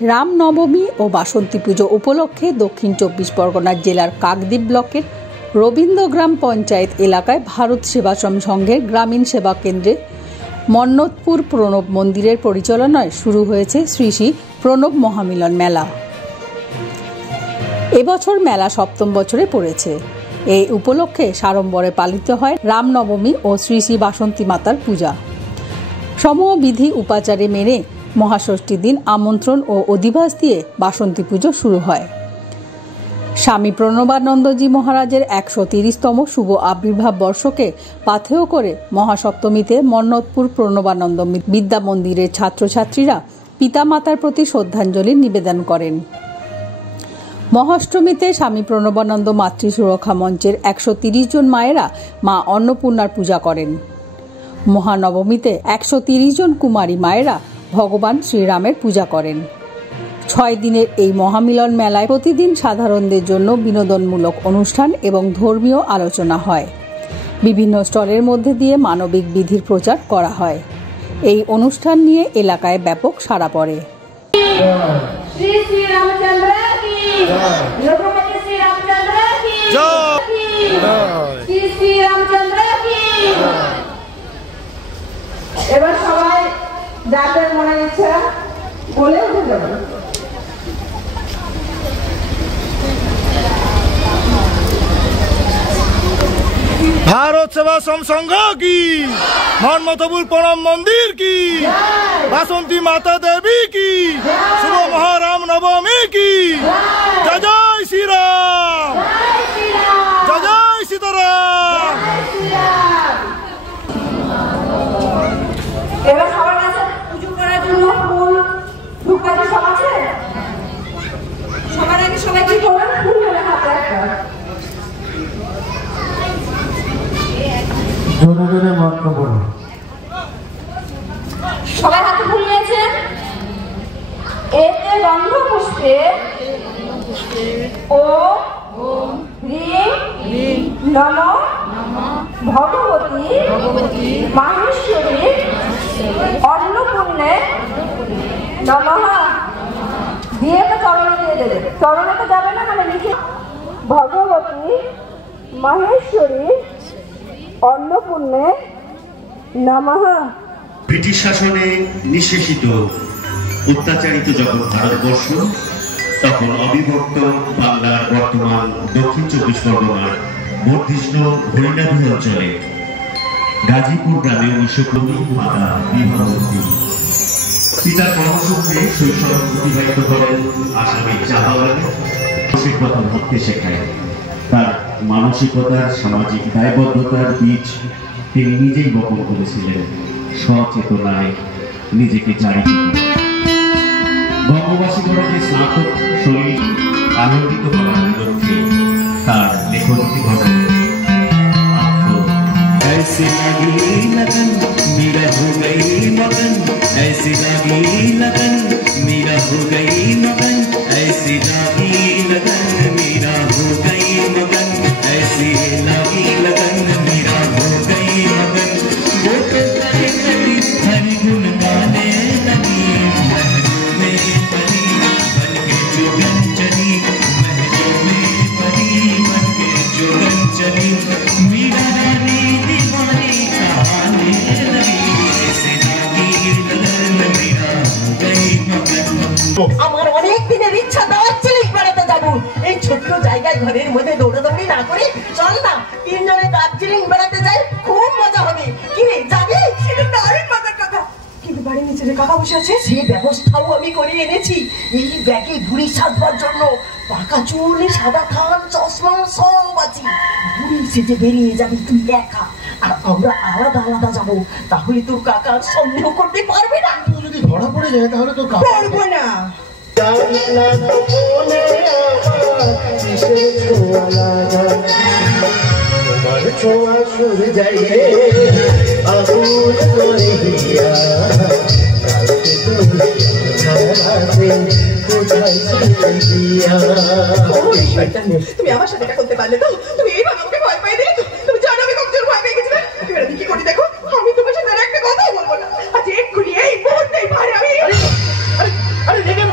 রামনবমী ও বাসন্তী পুজো উপলক্ষে দক্ষিণ ২৪ পরগনা জেলার কাকদ্বীপ ব্লকের রবীন্দ্রগ্রাম পঞ্চায়েত এলাকায় ভারত সেবাশ্রম সংঘের গ্রামীণ সেবা কেন্দ্রে মন্নতপুর প্রণব মন্দিরের পরিচালনায় শুরু হয়েছে শ্রী শ্রী প্রণব মহামিলন মেলা। এবছর মেলা সপ্তম বছরে পড়েছে। এই উপলক্ষে সাড়ম্বরে পালিত হয় রামনবমী ও শ্রী শ্রী বাসন্তী মাতার পূজা। সমূহ বিধি উপাচারে মেনে মহাষষ্ঠীর দিন আমন্ত্রণ ও অধিবাস দিয়ে বাসন্তী পুজো শুরু হয়। স্বামী প্রণবানন্দজি মহারাজের ১৩০তম শুভ আবির্ভাব বর্ষকে পাথেয় করে মহাসপ্তমীতে মন্নতপুর প্রণবানন্দ বিদ্যা মন্দিরের ছাত্রছাত্রীরা পিতামাতার প্রতি শ্রদ্ধাঞ্জলি নিবেদন করেন। মহাষ্টমীতে স্বামী প্রণবানন্দ মাতৃ সুরক্ষা মঞ্চের ১৩০ জন মায়েরা মা অন্নপূর্ণার পূজা করেন। মহানবমীতে ১৩০ জন কুমারী মায়েরা ভগবান শ্রীরামের পূজা করেন। ৬ দিনের এই মহামিলন মেলায় প্রতিদিন সাধারণদের জন্য বিনোদনমূলক অনুষ্ঠান এবং ধর্মীয় আলোচনা হয়। বিভিন্ন স্টলের মধ্যে দিয়ে মানবিক বিধির প্রচার করা হয়। এই অনুষ্ঠান নিয়ে এলাকায় ব্যাপক সাড়া পড়ে। এবার সবাই যাদের মনে ইচ্ছা বলে উঠে যাবে। भारत सेवाश्रम संघ की, मन्नतपुर प्रणाम मंदिर की, बासंती माता देवी की, शुभ महाराम नवमी की, जय जय श्री राम, जय जय सीताराम। এবার সবার কাছে পুজো করার জন্য ফুল ধূপকাঠি সব আছে। সবার আগে সবাই কি করবেন? ফুল ধরে হাতে একটা জোরে জোরে মন্ত্র বলুন। সবাই হাতে ফুল নিয়েছেন। এতে গন্ধ পুষ্পে ওম হ্রিং নমো ভগবতী মাহেশ্বরী অন্নপূর্ণে নমঃ দিয়ে তো চরণে দিয়ে দেবে। চরণে তো যাবে না, মানে লিখে ভগবতী মাহেশ্বরী অন্নপূর্ণে নমঃ। ব্রিটিশ শাসনে নিঃশেষিত অত্যাচারিত যখন ভারতবর্ষ, তখন অবিভক্ত বাংলার বর্তমান দক্ষিণ ২৪ পরগনার বর্ধিষ্ণ হরিণাধি অঞ্চলে গাজীপুর গ্রামে ১৯১৫ মাতা বিবাহবতী। পিতার পরামর্শে শৈশব অতিবাহিত করেন আসামের চাঁদাবাদে। প্রথম ভাবতে শেখায়। তার মানসিকতার সামাজিক দায়বদ্ধতার বীজ তিনি নিজেই বপন করেছিলেন। সচেতনায় নিজেকে জারি বঙ্গবাসী কলেজে স্নাতক শৈলী আনন্দিত করার লক্ষ্যে তার লেখনীতি ঘটে। ऐसी लगी लगन मेरा हो गई मगन, ऐसी लगी लगन मेरा हो गई मगन, ऐसी लगी लगन मेरा हो गई मगन, ऐसी लगी लगन मेरा हो गई मगन। वो तो करे कभी हरि गुण गाने लगी, महलों में परी बन के जोगन चली, महलों में परी बन के जोगन चली, मीरा रानी दीवानी कहानी लगी, ऐसी लगी लगन मेरा हो गई मगन। আমার অনেক দিনের ইচ্ছা দার্জিলিং বেড়াতে যাবো। এই ছোট্ট জায়গায় ঘরের মধ্যে দৌড়াদৌড়ি না করে চল না তিনজনে দার্জিলিং বেড়াতে যাই, খুব মজা হবে। কি রে, যাবি? সেটা দারুণ মজার কথা। কিন্তু বাড়ির নিচে যে কাকা বসে আছে, সেই ব্যবস্থাও আমি করে এনেছি। এই ব্যাগে বুড়ি সাজবার জন্য পাকা চুল, সাদা খান, চশমা সব আছে। বুড়ি সেজে বেরিয়ে যাবি তুই একা, আর আমরা আলাদা আলাদা যাবো। তাহলে তোর কাকা সন্দেহ করতে পারবে না। যদি ধরা পড়ে যায় তাহলে তো পারবো না। তোমার ছোঁয়া সরে যাই রে আগুন করে দিয়া, কালকে তুমি আমার সাথে করতে পারলে তো? তুমি এইভাবে আমাকে ভয় পাই দিলে তো? তুমি জানো আমি কতজন ভয় পেয়ে গেছিলাম। এবার আমি কি করি দেখো, আমি তোমার সাথে আর একটা কথাই বলবো না। আজ এক্ষুনি এই মুহূর্তেই পারে আমি। আরে রেগে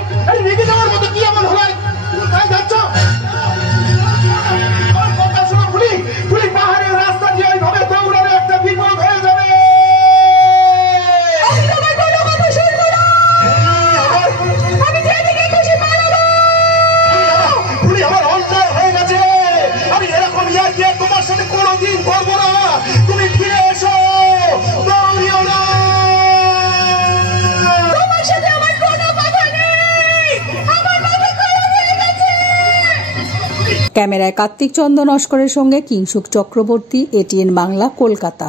ক্যামেরায় কার্তিক চন্দ্র নস্করের সঙ্গে কিংসুক চক্রবর্তী, এটিএন বাংলা, কলকাতা।